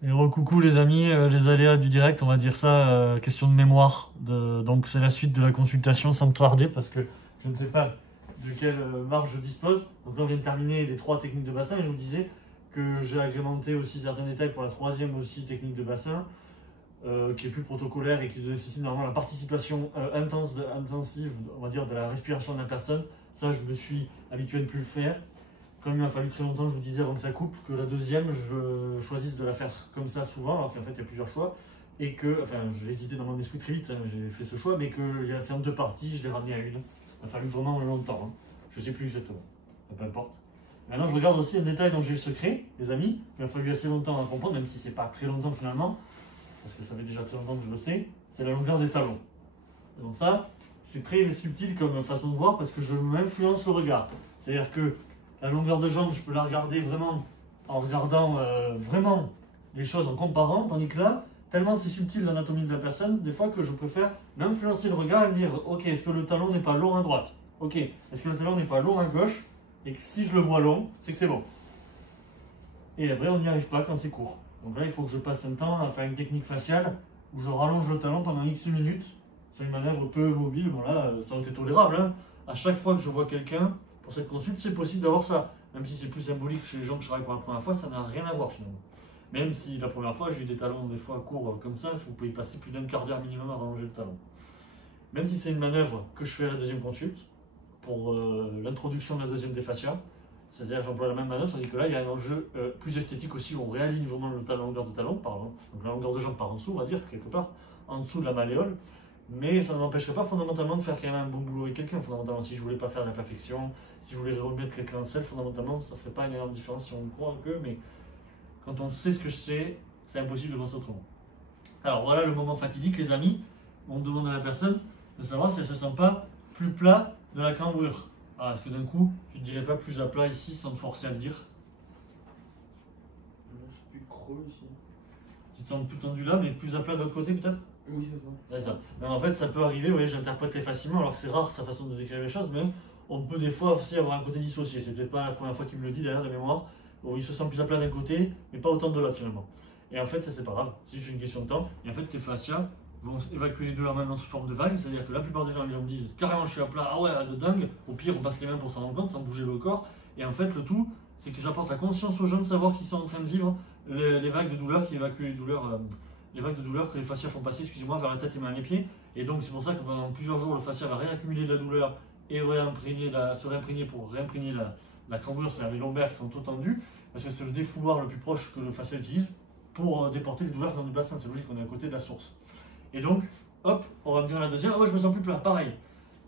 Et recoucou les amis, les aléas du direct, on va dire ça, question de mémoire. Donc c'est la suite de la consultation sans tarder parce que je ne sais pas de quelle marge je dispose. Donc là on vient de terminer les 3 techniques de bassin et je vous disais que j'ai agrémenté aussi certains détails pour la 3e aussi technique de bassin qui est plus protocolaire et qui nécessite normalement la participation intensive, on va dire, de la respiration de la personne. Ça je me suis habitué à ne plus le faire. Comme il m'a fallu très longtemps, je vous disais avant que ça coupe, que la 2e, je choisisse de la faire comme ça souvent, alors qu'en fait il y a plusieurs choix, et que, enfin j'ai hésité dans mon esprit très vite, hein, j'ai fait ce choix, mais que c'est en 2 parties, je l'ai ramené à une. Il a fallu vraiment longtemps, hein. Je ne sais plus exactement, peu importe. Maintenant je regarde aussi un détail dont j'ai le secret, les amis, qu'il a fallu assez longtemps à comprendre, même si c'est pas très longtemps finalement, parce que ça fait déjà très longtemps que je le sais, c'est la longueur des talons. Et donc ça, c'est très subtil comme façon de voir, parce que je m'influence le regard. C'est-à-dire que la longueur de jambe, je peux la regarder vraiment en regardant vraiment les choses en comparant, tandis que là, tellement c'est subtil l'anatomie de la personne, des fois que je préfère m'influencer le regard et me dire ok, est-ce que le talon n'est pas long à droite? Ok, est-ce que le talon n'est pas long à gauche? Et que si je le vois long, c'est que c'est bon. Et après, on n'y arrive pas quand c'est court. Donc là, il faut que je passe un temps à faire une technique faciale où je rallonge le talon pendant X minutes. C'est une manœuvre peu mobile. Bon là, ça aurait été tolérable, hein. À chaque fois que je vois quelqu'un, pour cette consulte, c'est possible d'avoir ça. Même si c'est plus symbolique chez les gens que je travaille pour la première fois, ça n'a rien à voir finalement. Même si la première fois, j'ai eu des talons des fois courts comme ça, vous pouvez y passer plus d'un quart d'heure minimum à rallonger le talon. Même si c'est une manœuvre que je fais à la 2e consulte, pour l'introduction de la 2e des fascias, c'est-à-dire j'emploie la même manœuvre, tandis que là il y a un enjeu plus esthétique aussi, où on réaligne vraiment la longueur de talon, pardon, donc la longueur de jambe par en dessous, on va dire, quelque part, en dessous de la malléole, mais ça ne m'empêcherait pas fondamentalement de faire quand même un bon boulot avec quelqu'un, fondamentalement, si je voulais pas faire de la perfection, si je voulais remettre quelqu'un en selle, fondamentalement, ça ne ferait pas une énorme différence si on croit que, mais quand on sait ce que je sais, c'est impossible de penser autrement. Alors voilà le moment fatidique les amis, on demande à la personne de savoir si elle ne se sent pas plus plat de la cambrure. Ah, est-ce que d'un coup, tu ne dirais pas plus à plat ici sans te forcer à le dire? Je suis plus creux ici. Tu te sens plus tendu là, mais plus à plat de l'autre côté peut-être? Oui, c'est ça. C'est ça. Mais en fait, ça peut arriver, vous voyez, j'interprète très facilement, alors que c'est rare sa façon de décrire les choses, mais on peut des fois aussi avoir un côté dissocié. C'est peut-être pas la première fois qu'il me le dit derrière de mémoire. Bon, il se sent plus à plat d'un côté, mais pas autant de l'autre finalement. Et en fait, ça c'est pas grave, c'est juste une question de temps. Et en fait, les fascias vont évacuer les douleurs maintenant sous forme de vagues, c'est-à-dire que la plupart des gens ils me disent carrément je suis à plat, ah ouais, de dingue. Au pire, on passe les mains pour s'en rendre compte sans bouger le corps. Et en fait, le tout, c'est que j'apporte la conscience aux gens de savoir qu'ils sont en train de vivre les vagues de douleur qui évacuent les douleurs. Les vagues de douleur que les fascias font passer, excusez-moi, vers la tête, les mains et les pieds. Et donc c'est pour ça que pendant plusieurs jours, le fascia va réaccumuler de la douleur et se réimprégner pour réimprégner la cambrure, c'est-à-dire les lombaires qui sont tout tendus, parce que c'est le défouloir le plus proche que le fascia utilise pour déporter les douleurs dans le bassin. C'est logique, on est à côté de la source. Et donc, hop, on va me dire à la 2e, ah ouais, je me sens plus plat, pareil.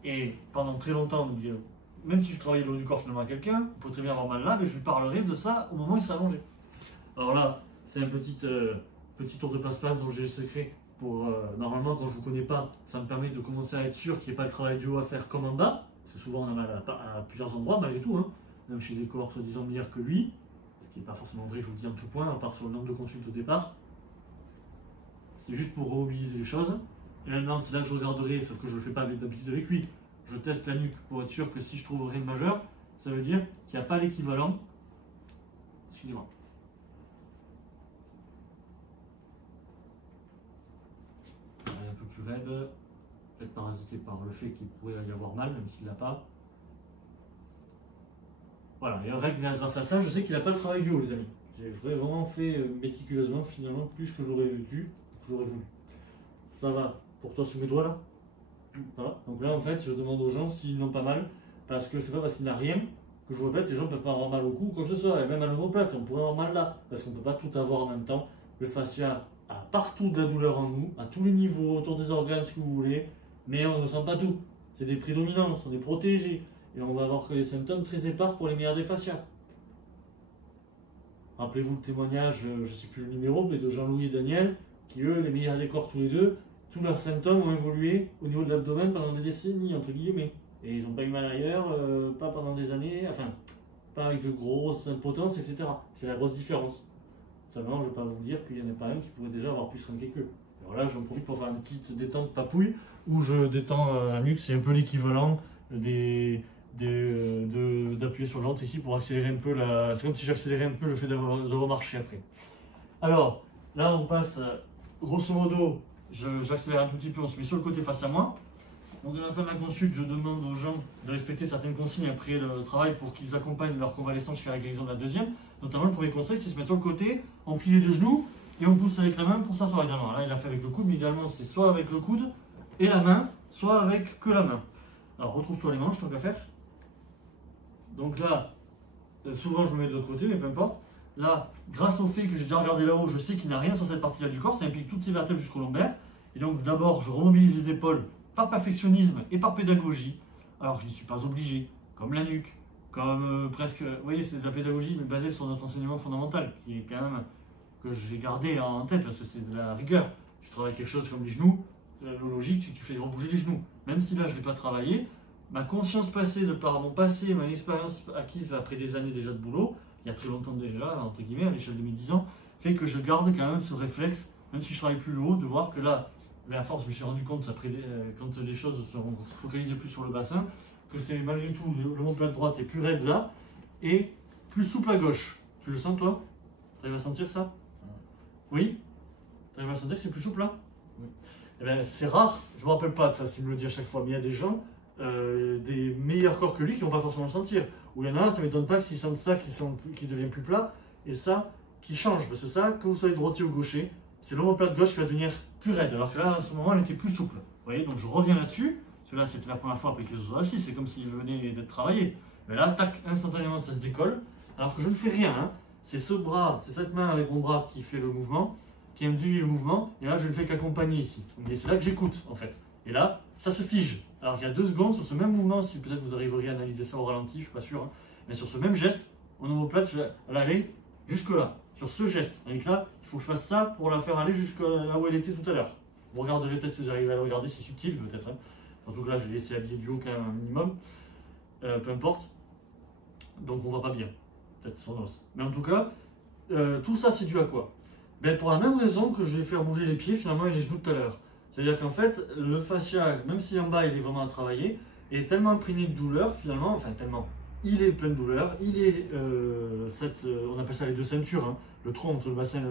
Et pendant très longtemps, même si je travaillais le haut du corps finalement à quelqu'un, on peut très bien avoir mal là, mais je lui parlerai de ça au moment où il sera allongé. Alors là, c'est un petit tour de passe-passe dont j'ai le secret pour, normalement, quand je ne vous connais pas, ça me permet de commencer à être sûr qu'il n'y ait pas le travail du haut à faire comme en bas, parce que souvent on a mal à plusieurs endroits, malgré tout, hein, même chez des corps soi-disant meilleurs que lui, ce qui n'est pas forcément vrai, je vous le dis en tout point, à part sur le nombre de consultes au départ. C'est juste pour remobiliser les choses. Et maintenant, c'est là que je regarderai, sauf que je ne le fais pas d'habitude avec lui. Je teste la nuque pour être sûr que si je trouve rien de majeur, ça veut dire qu'il n'y a pas l'équivalent. Excusez-moi. Un peu plus raide, peut-être parasité par le fait qu'il pourrait y avoir mal, même s'il ne l'a pas. Voilà, et grâce à ça, je sais qu'il n'a pas le travail du haut, les amis. J'ai vraiment fait méticuleusement, finalement, plus que j'aurais vécu, que j'aurais voulu. Ça va pour toi sur mes doigts là? Ça va? Donc là, en fait, je demande aux gens s'ils n'ont pas mal, parce que c'est pas parce qu'il n'a rien que je répète, les gens ne peuvent pas avoir mal au cou ou quoi que ce soit, et même à l'omoplate, on pourrait avoir mal là, parce qu'on ne peut pas tout avoir en même temps. Le fascia a partout de la douleur en nous, à tous les niveaux, autour des organes, si vous voulez, mais on ne ressent pas tout. C'est des prédominances, on est protégé, et on va avoir que des symptômes très épars pour les meilleurs des fascias. Rappelez-vous le témoignage, je ne sais plus le numéro, mais de Jean-Louis et Daniel, qui eux, les meilleurs des corps tous les deux, tous leurs symptômes ont évolué au niveau de l'abdomen pendant des décennies, entre guillemets. Et ils n'ont pas eu mal ailleurs, pas pendant des années, enfin, pas avec de grosses impotences, etc. C'est la grosse différence. Simplement, je ne vais pas vous dire qu'il n'y en a pas un qui pourrait déjà avoir plus trinqué qu'eux. Alors là, j'en profite pour faire une petite détente papouille, où je détends la nuque, c'est un peu l'équivalent d'appuyer sur le ventre ici pour accélérer un peu la. C'est comme si j'accélérais un peu le fait de remarcher après. Alors, Là, on passe, grosso modo, j'accélère un tout petit peu, on se met sur le côté face à moi. Donc à la fin de la consulte, je demande aux gens de respecter certaines consignes après le travail pour qu'ils accompagnent leur convalescence jusqu'à la guérison de la deuxième. Notamment, le premier conseil, c'est se mettre sur le côté, on plie les deux genoux et on pousse avec la main pour s'asseoir également. Là, il a fait avec le coude, mais idéalement, c'est soit avec le coude et la main, soit avec que la main. Alors, retrouve-toi les manches, tant qu'à faire. Donc là, souvent, je me mets de l'autre côté, mais peu importe. Là, grâce au fait que j'ai déjà regardé là-haut, je sais qu'il n'y a rien sur cette partie-là du corps, ça implique toutes ces vertèbres jusqu'au lombaire. Et donc, d'abord, je remobilise les épaules par perfectionnisme et par pédagogie, alors que je n'y suis pas obligé, comme la nuque, comme presque, vous voyez, c'est de la pédagogie, mais basée sur notre enseignement fondamental, qui est quand même, que j'ai gardé en tête, parce que c'est de la rigueur. Tu travailles quelque chose comme les genoux, la logique, c'est que tu fais rebouger les genoux. Même si là, je ne l'ai pas travaillé, ma conscience passée, de par mon passé, mon expérience acquise après des années déjà de boulot, il y a très longtemps déjà, entre guillemets, à l'échelle de mes 10 ans, fait que je garde quand même ce réflexe, même si je travaille plus haut, de voir que là, mais à force, je me suis rendu compte, après, quand les choses se focalisent plus sur le bassin, que c'est malgré tout, l'omoplate droite est plus raide là, et plus souple à gauche. Tu le sens toi? Tu arrives à sentir ça? Oui? Tu arrives à sentir que c'est plus souple là? Oui. Eh bien, c'est rare, je ne me rappelle pas de ça, s'il me le dit à chaque fois, mais il y a des gens, des meilleurs corps que lui, qui ne vont pas forcément le sentir. Ou il y en a un, ça ne m'étonne pas qu'ils sentent ça, qui devient plus plat, et ça, qui change. Parce que ça, que vous soyez droitier ou gaucher, c'est l'omoplate gauche qui va devenir plus raide, alors que là, à ce moment, elle était plus souple. Vous voyez, donc je reviens là-dessus, parce que là, c'était la première fois après que les os assis, c'est comme s'il venait d'être travaillé. Mais là, tac, instantanément, ça se décolle, alors que je ne fais rien. Hein. C'est ce bras, c'est cette main avec mon bras qui fait le mouvement, qui induit le mouvement, et là, je ne fais qu'accompagner ici. Et c'est là que j'écoute, en fait. Et là, ça se fige. Alors qu'il y a 2 secondes, sur ce même mouvement, si peut-être vous arriveriez à analyser ça au ralenti, je ne suis pas sûr, hein, mais sur ce même geste, mon omoplate, je vais aller jusque-là, sur ce geste. Donc là, il faut que je fasse ça pour la faire aller jusqu'à là où elle était tout à l'heure. Vous regarderez peut-être si vous arrivez à le regarder, c'est subtil peut-être. Hein. Surtout que là, je l'ai laissé habiller du haut quand même un minimum. Peu importe. Donc on voit pas bien. Peut-être son os. Mais en tout cas, tout ça c'est dû à quoi? Ben, pour la même raison que je vais faire bouger les pieds finalement et les genoux tout à l'heure. C'est-à-dire qu'en fait, le fascia, même si en bas il est vraiment à travailler, est tellement imprégné de douleur finalement, enfin tellement, il est plein de douleur, il est, on appelle ça les 2 ceintures, hein, le tronc entre le bassin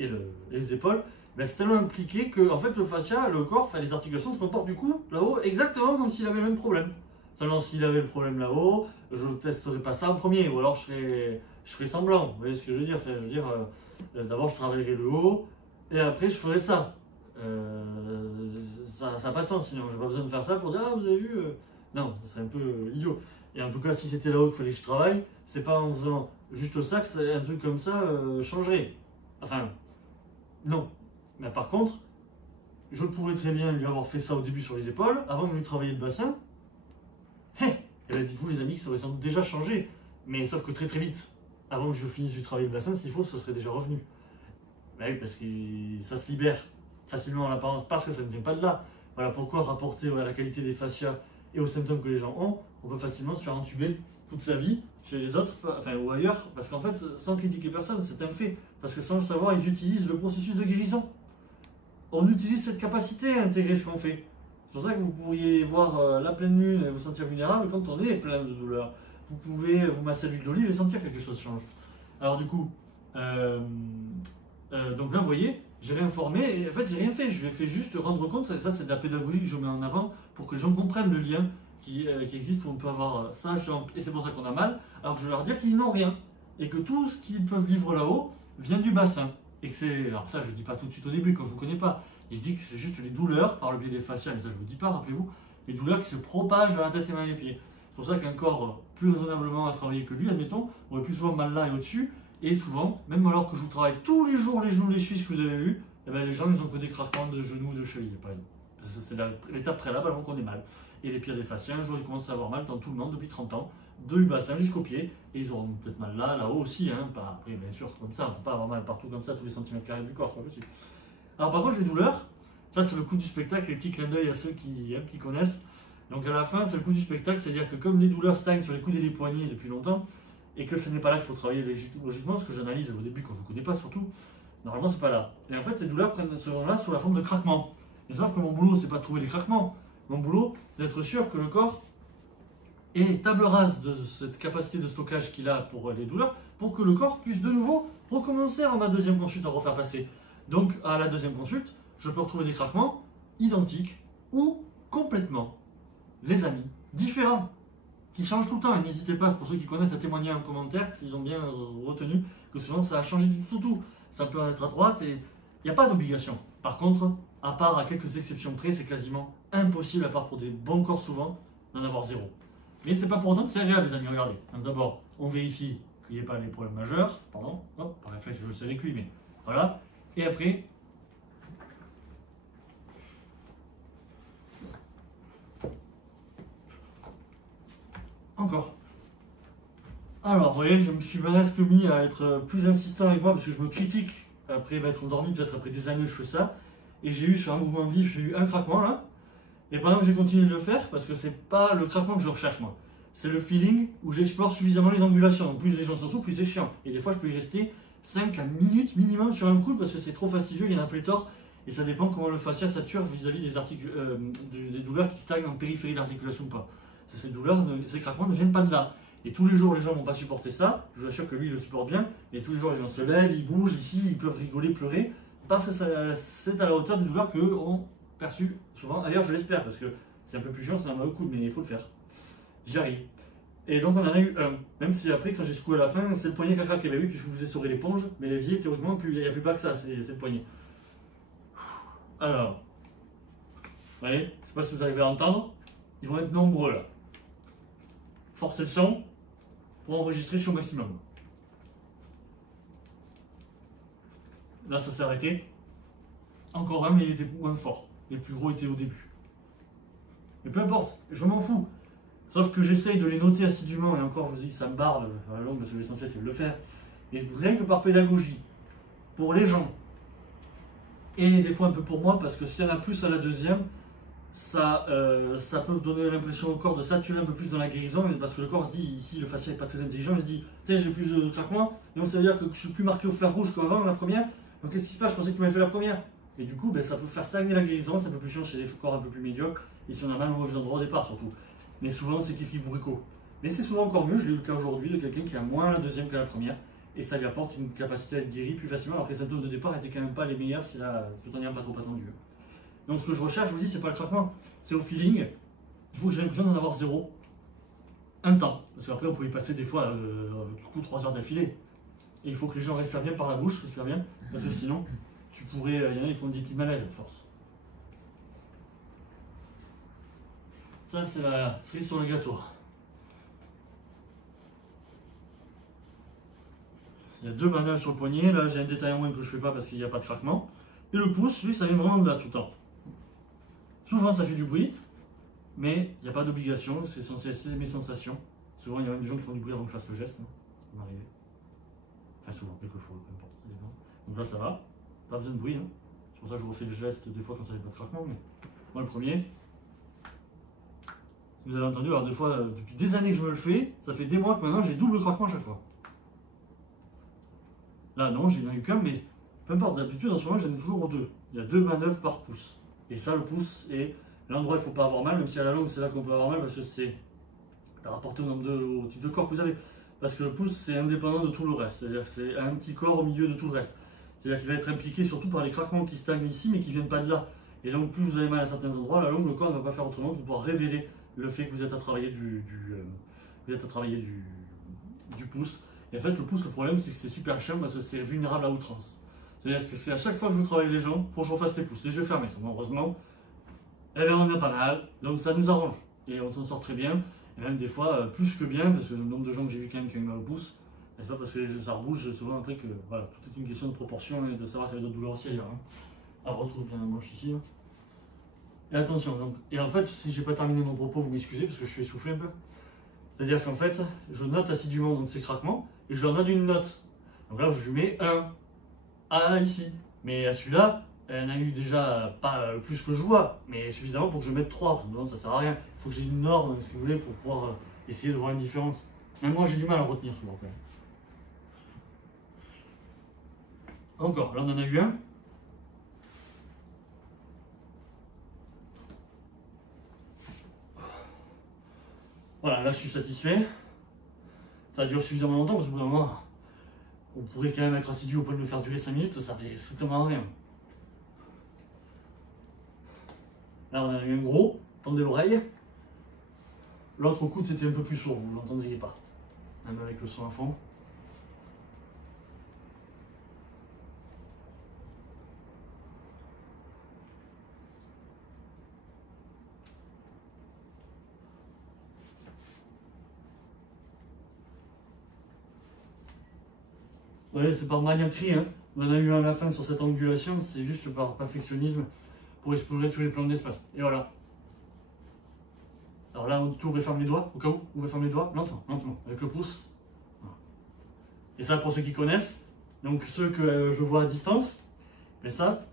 et les épaules, ben, c'est tellement impliqué que en fait, le fascia, le corps, enfin, les articulations se comportent du coup là-haut exactement comme s'il avait le même problème. Seulement s'il avait le problème là-haut, je ne testerai pas ça en premier, ou alors je ferai semblant, vous voyez ce que je veux dire, enfin, je veux dire d'abord je travaillerai le haut, et après je ferai ça. Ça n'a pas de sens, sinon j'ai pas besoin de faire ça pour dire ah vous avez vu, non, ça serait un peu idiot. Et en tout cas, si c'était là-haut qu'il fallait que je travaille, c'est pas en faisant juste ça que un truc comme ça changerait. Enfin, non. Mais par contre, je pourrais très bien lui avoir fait ça au début sur les épaules, avant de lui travailler le bassin. Et bien dites-vous les amis que ça aurait sans doute déjà changé. Mais sauf que très très vite, avant que je finisse de lui travailler le bassin, s'il faut, ça serait déjà revenu. Ben oui, parce que ça se libère facilement en apparence, parce que ça ne vient pas de là. Voilà pourquoi rapporter à la qualité des fascias et aux symptômes que les gens ont, on peut facilement se faire entuber toute sa vie chez les autres, enfin ou ailleurs, parce qu'en fait, sans critiquer personne, c'est un fait. Parce que sans le savoir, ils utilisent le processus de guérison. On utilise cette capacité à intégrer ce qu'on fait. C'est pour ça que vous pourriez voir la pleine lune et vous sentir vulnérable quand on est plein de douleur. Vous pouvez vous masser l'huile d'olive et sentir que quelque chose change. Alors du coup, donc là vous voyez, j'ai rien formé et en fait j'ai rien fait. Je lui ai fait juste rendre compte, ça c'est de la pédagogie que je mets en avant pour que les gens comprennent le lien qui existe où on peut avoir ça, et c'est pour ça qu'on a mal. Alors que je vais leur dire qu'ils n'ont rien et que tout ce qu'ils peuvent vivre là-haut vient du bassin. Et que c'est, alors ça je ne dis pas tout de suite au début quand je ne vous connais pas, et je dis que c'est juste les douleurs par le biais des fascias, mais ça je ne vous dis pas, rappelez-vous, les douleurs qui se propagent vers la tête et vers les pieds. C'est pour ça qu'un corps plus raisonnablement à travailler que lui, admettons, aurait plus souvent mal là et au-dessus, et souvent, même alors que je vous travaille tous les jours les genoux, les cuisses que vous avez vus, eh ben, les gens ils ont que des craquements de genoux ou de chevilles par exemple. C'est l'étape préalable avant qu'on ait mal. Et les pires des fascias, un jour ils commencent à avoir mal dans tout le monde depuis 30 ans, du bassin jusqu'au pied, et ils auront peut-être mal là, là-haut aussi, hein, pas après bien sûr comme ça, on ne peut pas avoir mal partout comme ça, tous les centimètres carrés du corps, c'est pas possible. Alors par contre les douleurs, ça c'est le coup du spectacle, les petits clins d'œil à ceux qui connaissent. Donc à la fin c'est le coup du spectacle, c'est-à-dire que comme les douleurs stagnent sur les coudes et les poignets depuis longtemps, et que ce n'est pas là qu'il faut travailler logiquement, ce que j'analyse au début quand je ne vous connais pas surtout, normalement c'est pas là. Et en fait ces douleurs seront là sous la forme de craquements. Et sauf que mon boulot c'est pas de trouver les craquements, mon boulot c'est d'être sûr que le corps ait table rase de cette capacité de stockage qu'il a pour les douleurs, pour que le corps puisse de nouveau recommencer à ma deuxième consulte à refaire passer. Donc à la deuxième consulte, je peux retrouver des craquements identiques ou complètement, les amis, différents, qui changent tout le temps. Et n'hésitez pas, pour ceux qui connaissent, à témoigner en commentaire s'ils ont bien retenu que souvent ça a changé du tout. Ça peut en être à droite et il n'y a pas d'obligation. Par contre, à part à quelques exceptions près, c'est quasiment impossible, à part pour des bons corps souvent, d'en avoir zéro. Mais c'est pas pour autant que c'est agréable, les amis, regardez. D'abord, on vérifie qu'il n'y ait pas les problèmes majeurs. Pardon, hop, par réflexe, je le sais avec lui, mais voilà. Et après, encore. Alors, vous voyez, je me suis presque mis à être plus insistant avec moi parce que je me critique après m'être endormi, peut-être après des années que je fais ça. Et j'ai eu sur un mouvement vif, j'ai eu un craquement là. Et pendant que j'ai continué de le faire, parce que c'est pas le craquement que je recherche moi, c'est le feeling où j'explore suffisamment les angulations. Donc plus les gens sont souples, plus c'est chiant. Et des fois, je peux y rester 5 à minutes minimum sur un coup parce que c'est trop fastidieux, il y en a pléthore. Et ça dépend comment le fascia sature vis-à-vis des douleurs qui stagnent en périphérie de l'articulation ou pas. Ces douleurs, ces craquements ne viennent pas de là. Et tous les jours, les gens ne vont pas supporter ça. Je vous assure que lui, il le supporte bien. Et tous les jours, les gens se lèvent, ils bougent ici, ils peuvent rigoler, pleurer. Parce que c'est à la hauteur des douleurs qu'eux ont perçues souvent. D'ailleurs, je l'espère, parce que c'est un peu plus chiant, c'est un mal au coude, mais il faut le faire. J'y arrive. Et donc, on en a eu un. Même si après, quand j'ai secoué à la fin, c'est le poignet qui a craqué. Ben oui, puisque vous essorez l'éponge, mais l'évier, théoriquement, il n'y a plus pas que ça, c'est le poignet. Alors, vous voyez, je ne sais pas si vous arrivez à entendre, ils vont être nombreux là. Forcez le son pour enregistrer sur maximum. Là, ça s'est arrêté. Encore un, mais il était moins fort. Les plus gros étaient au début. Mais peu importe, je m'en fous. Sauf que j'essaye de les noter assidûment, et encore, je vous dis, ça me barre à la longue, parce que l'essentiel, c'est de le faire. Et rien que par pédagogie, pour les gens, et des fois un peu pour moi, parce que s'il y en a plus à la deuxième, ça peut donner l'impression au corps de saturer un peu plus dans la guérison, parce que le corps se dit, ici le fascia n'est pas très intelligent, il se dit, tu sais, j'ai plus de craquements, donc ça veut dire que je suis plus marqué au fer rouge qu'avant la première, donc qu'est-ce qui se passe? Je pensais que tu m'avais fait la première. Et du coup, ben, ça peut faire stagner la guérison, c'est un peu plus chiant chez les corps un peu plus médiocres, et si on a mal au mauvais endroit au départ surtout. Mais souvent c'est kiff bourrico. Mais c'est souvent encore mieux, je l'ai eu le cas aujourd'hui de quelqu'un qui a moins la deuxième que la première, et ça lui apporte une capacité à être guéri plus facilement, alors que les symptômes de départ étaient quand même pas les meilleurs si la soutenir pas trop attendu. Donc ce que je recherche, je vous dis, c'est pas le craquement, c'est au feeling. Il faut que j'ai l'impression d'en avoir zéro. Un temps. Parce qu'après, on peut y passer des fois, du coup, 3 heures d'affilée. Et il faut que les gens respirent bien par la bouche, respirent bien. Parce que sinon, tu pourrais. Il y en a, ils font des petits malaises à force. Ça, c'est la cerise sur le gâteau. Il y a 2 manœuvres sur le poignet. Là, j'ai un détail en moins que je ne fais pas parce qu'il n'y a pas de craquement. Et le pouce, lui, ça vient vraiment de là tout le temps. Souvent, ça fait du bruit. Mais il n'y a pas d'obligation, c'est censé être mes sensations. Souvent, il y a même des gens qui font du bruit avant que je fasse le geste. Hein. Ça peut m'arriver. Enfin, souvent, quelquefois, peu importe. Donc là, ça va. Pas besoin de bruit. Hein. C'est pour ça que je refais le geste des fois quand ça fait pas de craquement. Mais moi, le premier, vous avez entendu, alors des fois, depuis des années que je me le fais, ça fait des mois que maintenant j'ai double craquement à chaque fois. Là, non, j'ai eu qu'un, mais peu importe. D'habitude, en ce moment, j'en ai toujours 2. Il y a 2 manœuvres par pouce. Et ça, le pouce est l'endroit où il ne faut pas avoir mal, même si à la longue, c'est là qu'on peut avoir mal, parce que c'est rapporté au type de corps que vous avez. Parce que le pouce, c'est indépendant de tout le reste. C'est-à-dire que c'est un petit corps au milieu de tout le reste. C'est-à-dire qu'il va être impliqué surtout par les craquements qui stagnent ici, mais qui ne viennent pas de là. Et donc, plus vous avez mal à certains endroits, à la longue, le corps ne va pas faire autrement pour pouvoir révéler le fait que vous êtes à travailler du pouce. Et en fait, le pouce, le problème, c'est que c'est super chiant parce que c'est vulnérable à outrance. C'est-à-dire que c'est à chaque fois que je vous travaille les gens, il faut que je refasse les pouces, les yeux fermés. Heureusement, eh bien, on en a pas mal, donc ça nous arrange. Et on s'en sort très bien. Et même des fois, plus que bien, parce que le nombre de gens que j'ai vu quand même qui ont eu mal au pouce, c'est pas parce que ça rebouge souvent après que voilà, tout est une question de proportion et de savoir s'il y a d'autres douleurs aussi ailleurs. Hein. Alors, on retrouve bien la manche ici. Hein. Et attention, donc, et en fait, si j'ai pas terminé mon propos, vous m'excusez parce que je suis essoufflé un peu. C'est-à-dire qu'en fait, je note assidûment donc, ces craquements et je leur donne une note. Donc là, je mets 1 à ici. Mais à celui-là, elle en a eu déjà pas plus que je vois, mais suffisamment pour que je mette 3. Parce que non, ça sert à rien. Il faut que j'ai une norme, si vous voulez, pour pouvoir essayer de voir une différence. Même moi, j'ai du mal à retenir souvent quand même. Encore, là on en a eu un. Voilà, là je suis satisfait. Ça dure suffisamment longtemps parce que bout d'un moment, on pourrait quand même être assidu au point de le faire durer 5 minutes, ça fait strictement rien. Là, on a eu un gros, tendez l'oreille. L'autre coude, c'était un peu plus sourd, vous ne l'entendriez pas. Même avec le son à fond. Vous voyez, c'est par maniaquerie, hein. On en a eu un à la fin sur cette angulation, c'est juste par perfectionnisme pour explorer tous les plans de l'espace. Et voilà. Alors là, on ouvre et ferme les doigts, au cas où, ouvre et ferme les doigts, lentement, lentement, avec le pouce. Voilà. Et ça, pour ceux qui connaissent, donc ceux que je vois à distance, mais ça,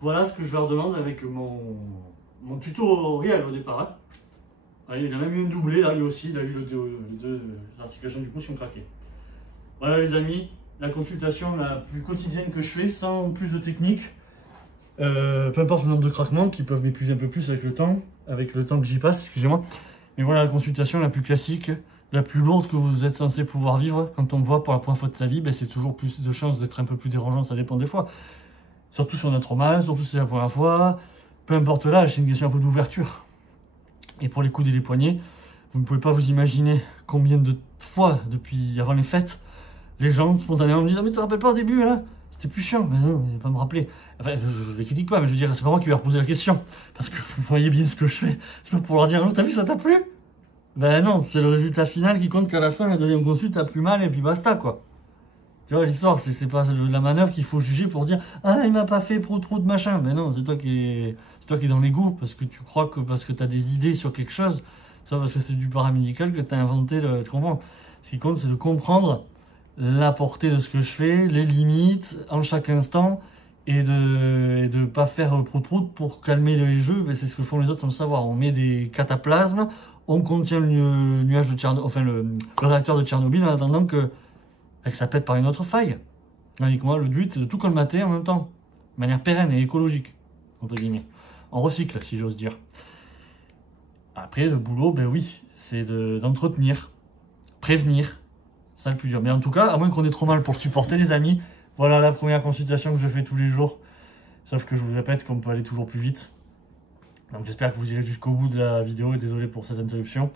voilà ce que je leur demande avec mon tuto réel au départ. Hein. Voyez, il a même eu une doublée, là, lui aussi, il a eu les deux articulations du pouce qui ont craqué. Voilà les amis, la consultation la plus quotidienne que je fais, sans plus de technique. Peu importe le nombre de craquements qui peuvent m'épuiser un peu plus avec le temps que j'y passe, excusez-moi. Mais voilà la consultation la plus classique, la plus lourde que vous êtes censé pouvoir vivre. Quand on me voit pour la première fois de sa vie, ben c'est toujours plus de chances d'être un peu plus dérangeant, ça dépend des fois. Surtout si on a trop mal, surtout si c'est la première fois. Peu importe l'âge, c'est une question un peu d'ouverture. Et pour les coudes et les poignets, vous ne pouvez pas vous imaginer combien de fois depuis avant les fêtes, les gens spontanément me disent « Ah mais tu te rappelles pas au début là ? C'était plus chiant. » Mais non, je vais pas me rappeler. Enfin, je les critique pas, mais je veux dire, c'est pas moi qui vais leur poser la question. Parce que vous voyez bien ce que je fais. C'est pas pour leur dire « Oh, t'as vu, ça t'a plu ?» Ben non, c'est le résultat final qui compte qu'à la fin, la deuxième consulte, t'as plus mal et puis basta quoi. Tu vois, l'histoire, c'est pas la manœuvre qu'il faut juger pour dire « Ah, il m'a pas fait prout machin. » Ben non, c'est toi qui es dans l'égout parce que tu crois que parce que t'as des idées sur quelque chose, ça parce que c'est du paramédical que t'as inventé tu comprends. Ce qui compte, c'est de comprendre la portée de ce que je fais, les limites en chaque instant et de pas faire prout pour calmer les jeux. Ben, c'est ce que font les autres sans le savoir. On met des cataplasmes, on contient le nuage de Tchernobyl, enfin le réacteur de Tchernobyl en attendant que ça pète par une autre faille. Tandis que moi, le but, c'est de tout colmater en même temps, de manière pérenne et écologique, entre guillemets. On recycle, si j'ose dire. Après, le boulot, ben oui, c'est d'entretenir, prévenir, ça le plus dur. Mais en tout cas, à moins qu'on ait trop mal pour supporter, les amis, voilà la première consultation que je fais tous les jours. Sauf que je vous répète qu'on peut aller toujours plus vite. Donc j'espère que vous irez jusqu'au bout de la vidéo et désolé pour cette interruption.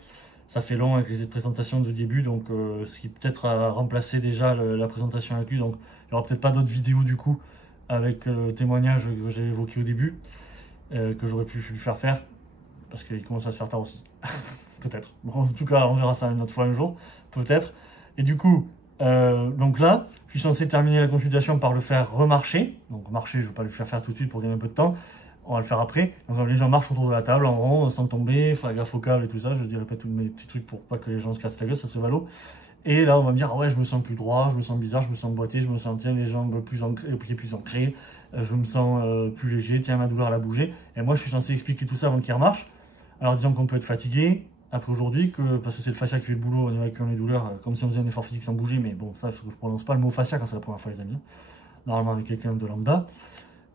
Ça fait long avec les présentations du début, donc ce qui peut-être a remplacé déjà la présentation inclus. Donc il n'y aura peut-être pas d'autres vidéos du coup avec le témoignage que j'ai évoqué au début, que j'aurais pu lui faire, parce qu'il commence à se faire tard aussi. Peut-être. Bon, en tout cas, on verra ça une autre fois un jour, peut-être. Et du coup, donc là, je suis censé terminer la consultation par le faire remarcher. Donc marcher, je ne vais pas le faire tout de suite pour gagner un peu de temps. On va le faire après. Donc les gens marchent autour de la table en rond, sans tomber, faire gaffe au câble et tout ça. Je ne dirai pas tous mes petits trucs pour pas que les gens se cassent la gueule, ça serait valo. Et là, on va me dire, ah ouais, je me sens plus droit, je me sens bizarre, je me sens boité, je me sens, tiens, les jambes plus ancrées, les pieds plus ancrés, je me sens plus léger, tiens, ma douleur elle a bougé. Et moi, je suis censé expliquer tout ça avant qu'il remarche. Alors disons qu'on peut être fatigué, après aujourd'hui, parce que c'est le fascia qui fait le boulot en évacuant les douleurs, comme si on faisait un effort physique sans bouger, mais bon, ça, je ne prononce pas le mot fascia quand c'est la première fois, les amis. Normalement, avec quelqu'un de lambda,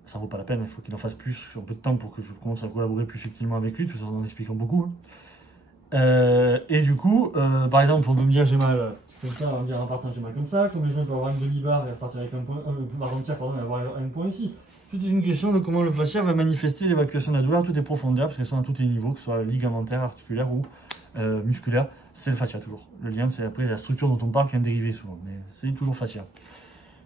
ça vaut pas la peine, il faut qu'il en fasse plus, un peu de temps pour que je commence à collaborer plus subtilement avec lui, tout ça en expliquant beaucoup. Et du coup, par exemple, on peut me dire j'ai mal comme ça, on va me dire un partant j'ai mal comme ça, comme les gens peuvent avoir une demi-barre et repartir avec un point, barre entière, pardon, et avoir un point ici. Tout est une question de comment le fascia va manifester l'évacuation de la douleur à toutes les profondeurs, parce qu'elles sont à tous les niveaux, que ce soit ligamentaire, articulaire ou musculaire, c'est le fascia toujours. Le lien, c'est après la structure dont on parle qui est un dérivé souvent, mais c'est toujours fascia.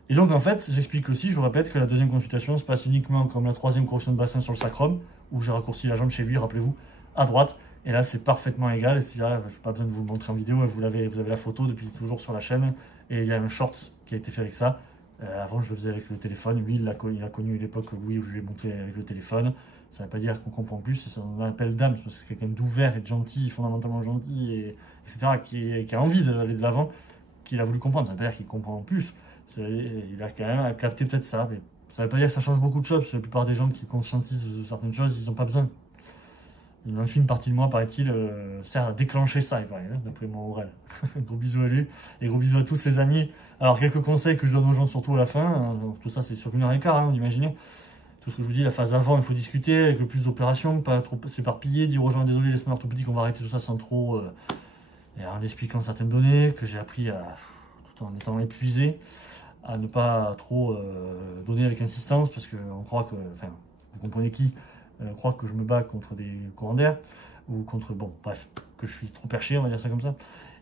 Et donc en fait, j'explique aussi, je vous répète, que la deuxième consultation se passe uniquement comme la troisième correction de bassin sur le sacrum, où j'ai raccourci la jambe chez lui, rappelez-vous, à droite. Et là, c'est parfaitement égal. Et là, je n'ai pas besoin de vous le montrer en vidéo, vous avez la photo depuis toujours sur la chaîne. Et il y a un short qui a été fait avec ça. Avant, je le faisais avec le téléphone. Lui, il a connu l'époque où je lui ai montré avec le téléphone. Ça ne veut pas dire qu'on comprend plus, c'est un appel d'âme, parce que c'est quelqu'un d'ouvert et de gentil, fondamentalement gentil, etc., qui a envie d'aller de l'avant, qu'il a voulu comprendre. Ça ne veut pas dire qu'il comprend plus. Il a quand même capté peut-être ça, mais ça ne veut pas dire que ça change beaucoup de choses, parce que la plupart des gens qui conscientisent de certaines choses, ils n'ont pas besoin. Une infime partie de moi, paraît-il, sert à déclencher ça, il paraît, hein, d'après mon Aurel. Gros bisous à lui, et gros bisous à tous les amis. Alors, quelques conseils que je donne aux gens, surtout à la fin, hein, tout ça c'est sur 1h15, hein, vous imaginez. Tout ce que je vous dis, la phase avant, il faut discuter avec le plus d'opérations, pas trop s'éparpiller, dire aux gens, désolé, laisse-moi orthopédique, on va arrêter tout ça sans trop... et en expliquant certaines données que j'ai appris tout en étant épuisé. à ne pas trop donner avec insistance, parce qu'on croit que, enfin, vous comprenez qui, croit que je me bats contre des courants d'air, ou contre, bon, bref, que je suis trop perché, on va dire ça comme ça.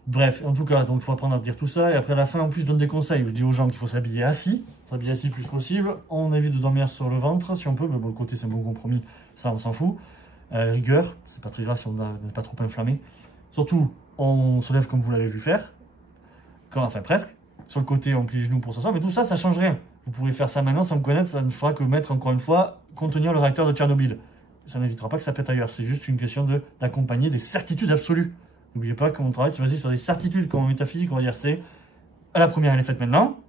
Bref, en tout cas, donc il faut apprendre à dire tout ça, et après à la fin, en plus, je donne des conseils, où je dis aux gens qu'il faut s'habiller assis le plus possible, on évite de dormir sur le ventre, si on peut, mais bon, le côté c'est un bon compromis, ça on s'en fout. Rigueur, c'est pas très grave si on n'est pas trop inflammé. Surtout, on se lève comme vous l'avez vu faire, enfin presque. Sur le côté, on plie les genoux pour s'asseoir, mais tout ça, ça change rien. Vous pourrez faire ça maintenant sans me connaître, ça ne fera que mettre, encore une fois, contenir le réacteur de Tchernobyl. Ça n'évitera pas que ça pète ailleurs, c'est juste une question d'accompagner des certitudes absolues. N'oubliez pas que mon travail, c'est basé sur des certitudes, comme en métaphysique, on va dire, c'est à la première, elle est faite maintenant,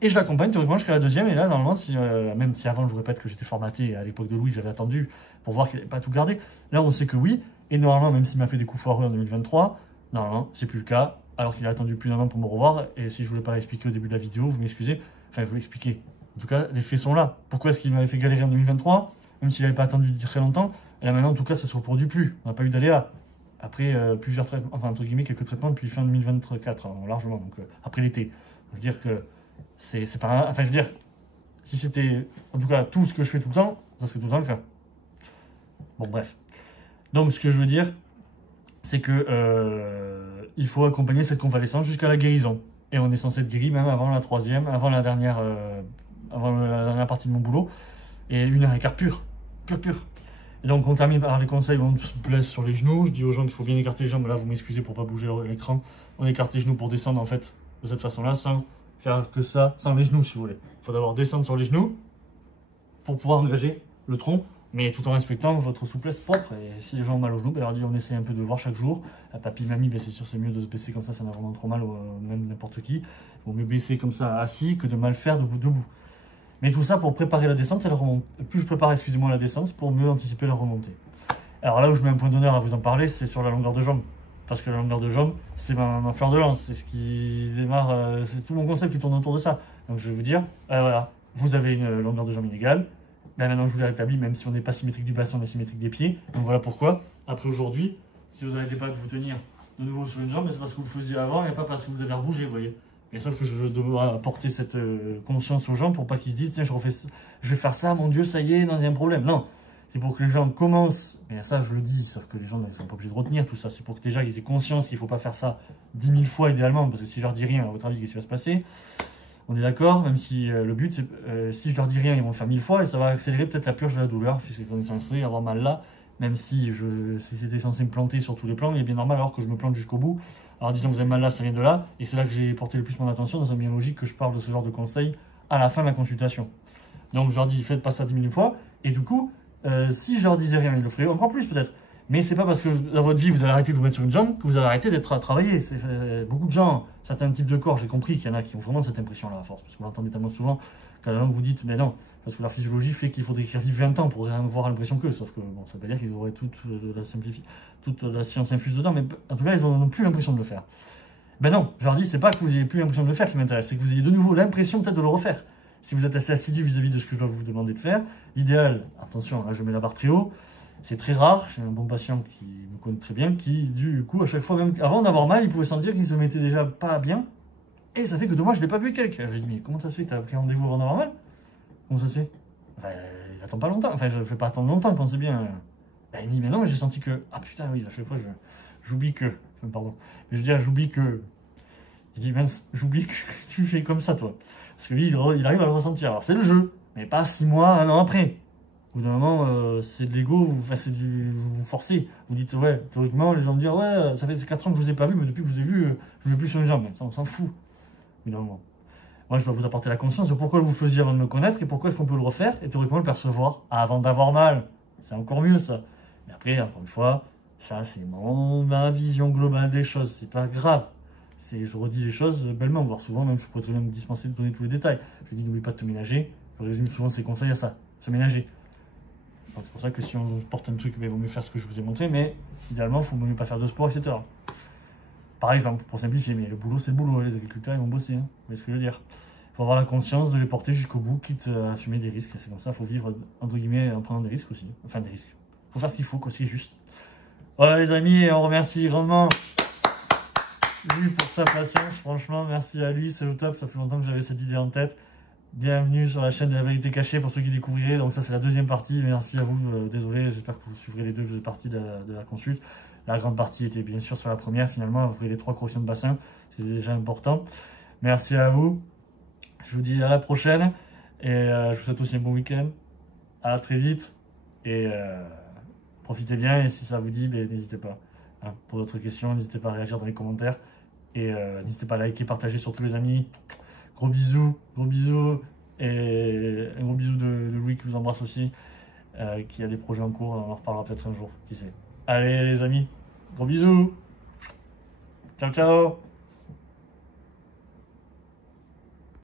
et je l'accompagne théoriquement jusqu'à la deuxième, et là, normalement, même si avant, je vous répète que j'étais formaté, à l'époque de Louis, j'avais attendu pour voir qu'il n'avait pas tout gardé, là, on sait que oui, et normalement, même s'il m'a fait des coups foireux en 2023, normalement, c'est plus le cas, alors qu'il a attendu plus d'un an pour me revoir, et si je ne voulais pas l'expliquer au début de la vidéo, vous m'excusez, enfin, je vous l'expliquer. En tout cas, les faits sont là. Pourquoi est-ce qu'il m'avait fait galérer en 2023, même s'il n'avait pas attendu très longtemps, et là maintenant, en tout cas, ça ne se reproduit plus, on n'a pas eu d'aléa. Après plusieurs traitements, enfin, entre guillemets, quelques traitements depuis fin 2024, hein, largement, donc après l'été. Je veux dire que c'est pas... Enfin, je veux dire, si c'était, en tout cas, tout ce que je fais tout le temps, ça serait tout le temps le cas. Bon, bref. Donc, ce que je veux dire, c'est que il faut accompagner cette convalescence jusqu'à la guérison. Et on est censé être guéri même avant la troisième, avant la dernière partie de mon boulot. Et 1h15 pure. Et donc, on termine par les conseils, on se blesse sur les genoux. Je dis aux gens qu'il faut bien écarter les jambes. Là, vous m'excusez pour pas bouger l'écran. On écarte les genoux pour descendre, en fait, de cette façon-là, sans faire que ça, sans les genoux, si vous voulez. Il faut d'abord descendre sur les genoux pour pouvoir engager le tronc, mais tout en respectant votre souplesse propre. Et si les gens ont mal aux genoux, ben, on essaie un peu de voir chaque jour. Papy, mamie, ben, c'est sûr, c'est mieux de se baisser comme ça n'a vraiment trop mal, même n'importe qui. Il vaut mieux baisser comme ça, assis, que de mal faire debout. Mais tout ça pour préparer la descente et la remontée. Plus je prépare, excusez-moi, la descente, pour mieux anticiper la remontée. Alors là où je mets un point d'honneur à vous en parler, c'est sur la longueur de jambe. Parce que la longueur de jambe, c'est ma fleur de lance. C'est ce qui démarre, c'est tout mon concept qui tourne autour de ça. Donc je vais vous dire, voilà, vous avez une longueur de jambe inégale. Ben maintenant je vous l'ai rétabli, même si on n'est pas symétrique du bassin, on est symétrique des pieds. Donc voilà pourquoi. Après aujourd'hui, si vous n'arrêtez pas de vous tenir de nouveau sur une jambe, c'est parce que vous le faisiez avant et pas parce que vous avez rebougé, vous voyez. Mais sauf que je dois apporter cette conscience aux gens pour pas qu'ils se disent, tiens, je vais faire ça, mon Dieu, ça y est, non, il y a un problème. Non, c'est pour que les gens commencent, et ça je le dis, sauf que les gens ne sont pas obligés de retenir tout ça, c'est pour que déjà ils aient conscience qu'il ne faut pas faire ça 10 000 fois idéalement, parce que si je leur dis rien, à votre avis, qu'est-ce qui va se passer? On est d'accord, même si le but, c'est si je leur dis rien, ils vont le faire 1000 fois, et ça va accélérer peut-être la purge de la douleur, puisqu'on est censé avoir mal là, même si j'étais censé me planter sur tous les plans, il est bien normal alors que je me plante jusqu'au bout. Alors disons que vous avez mal là, ça vient de là, et c'est là que j'ai porté le plus mon attention, dans un bien logique que je parle de ce genre de conseils à la fin de la consultation. Donc je leur dis, faites pas ça 10 000 fois, et du coup, si je leur disais rien, ils le feraient encore plus peut-être. Mais c'est pas parce que dans votre vie, vous allez arrêter de vous mettre sur une jambe que vous allez arrêter d'être à travailler. Beaucoup de gens, certains types de corps, j'ai compris qu'il y en a qui ont vraiment cette impression-là à force, parce que vous l'entendez tellement souvent, qu'à la langue vous dites, mais non, parce que leur physiologie fait qu'il faudrait qu'ils vivent 20 ans pour avoir l'impression qu'eux, sauf que bon, ça veut pas dire qu'ils auraient toute la science infuse dedans, mais en tout cas, ils n'ont plus l'impression de le faire. Ben non, je leur dis, c'est pas que vous n'ayez plus l'impression de le faire qui m'intéresse, c'est que vous ayez de nouveau l'impression peut-être de le refaire. Si vous êtes assez assidu vis-à-vis de ce que je dois vous demander de faire, l'idéal, attention, là je mets la barre très haut, c'est très rare, j'ai un bon patient qui me connaît très bien, qui du coup à chaque fois, même avant d'avoir mal, il pouvait sentir qu'il se mettait déjà pas bien, et ça fait que 2 mois je ne l'ai pas vu quelqu'un. Je lui ai dit, mais comment ça se fait, tu as pris rendez-vous avant d'avoir mal? Comment ça se fait? Enfin, il attend pas longtemps, enfin je ne fais pas attendre longtemps, pensez bien. Ben, il me dit, mais non, j'ai senti que, ah putain oui, à chaque fois j'oublie que, enfin, pardon, mais je veux dire, j'oublie que, je dis, mince, j'oublie que tu fais comme ça toi. Parce que lui, il arrive à le ressentir. Alors c'est le jeu, mais pas 6 mois, 1 an après. Au bout d'un moment, c'est de l'ego, vous vous forcez. Vous dites, ouais, théoriquement, les gens me disent, ouais, ça fait 4 ans que je ne vous ai pas vu, mais depuis que je vous ai vu, je ne vais plus sur les jambes. Ça, on s'en fout. Évidemment. Moi, je dois vous apporter la conscience de pourquoi vous le faisiez avant de me connaître et pourquoi est-ce qu'on peut le refaire et théoriquement le percevoir avant d'avoir mal. C'est encore mieux, ça. Mais après, encore une fois, ça, c'est ma vision globale des choses. C'est pas grave. Je redis les choses bellement, voire souvent, même je pourrais très bien me dispenser de donner tous les détails. Je dis, n'oublie pas de te ménager. Je résume souvent ces conseils à ça, se ménager. C'est pour ça que si on porte un truc, il vaut mieux faire ce que je vous ai montré, mais idéalement, il ne faut mieux pas faire de sport, etc. Par exemple, pour simplifier, mais le boulot, c'est le boulot, les agriculteurs, ils vont bosser, hein. Vous voyez ce que je veux dire? Il faut avoir la conscience de les porter jusqu'au bout, quitte à assumer des risques. C'est comme ça, il faut vivre, entre guillemets, en prenant des risques aussi. Enfin, des risques. Il faut faire ce qu'il faut, quoi, c'est juste. Voilà les amis, on remercie grandement Louis pour sa patience. Franchement, merci à lui, c'est au top. Ça fait longtemps que j'avais cette idée en tête. Bienvenue sur la chaîne de la vérité cachée pour ceux qui découvriraient. Donc ça c'est la deuxième partie. Merci à vous. Désolé, j'espère que vous suivrez les deux parties de la consulte. La grande partie était bien sûr sur la première. Finalement, vous prenez les 3 corrections de bassin. C'est déjà important. Merci à vous. Je vous dis à la prochaine. Et je vous souhaite aussi un bon week-end. À très vite. Et profitez bien. Et si ça vous dit, ben, n'hésitez pas. Hein, pour d'autres questions, n'hésitez pas à réagir dans les commentaires. Et n'hésitez pas à liker, partager sur tous les amis. Gros bisous. Et un gros bisou de Louis qui vous embrasse aussi. Qui a des projets en cours. On en reparlera peut-être un jour. Qui sait. Allez les amis. Gros bisous. Ciao ciao.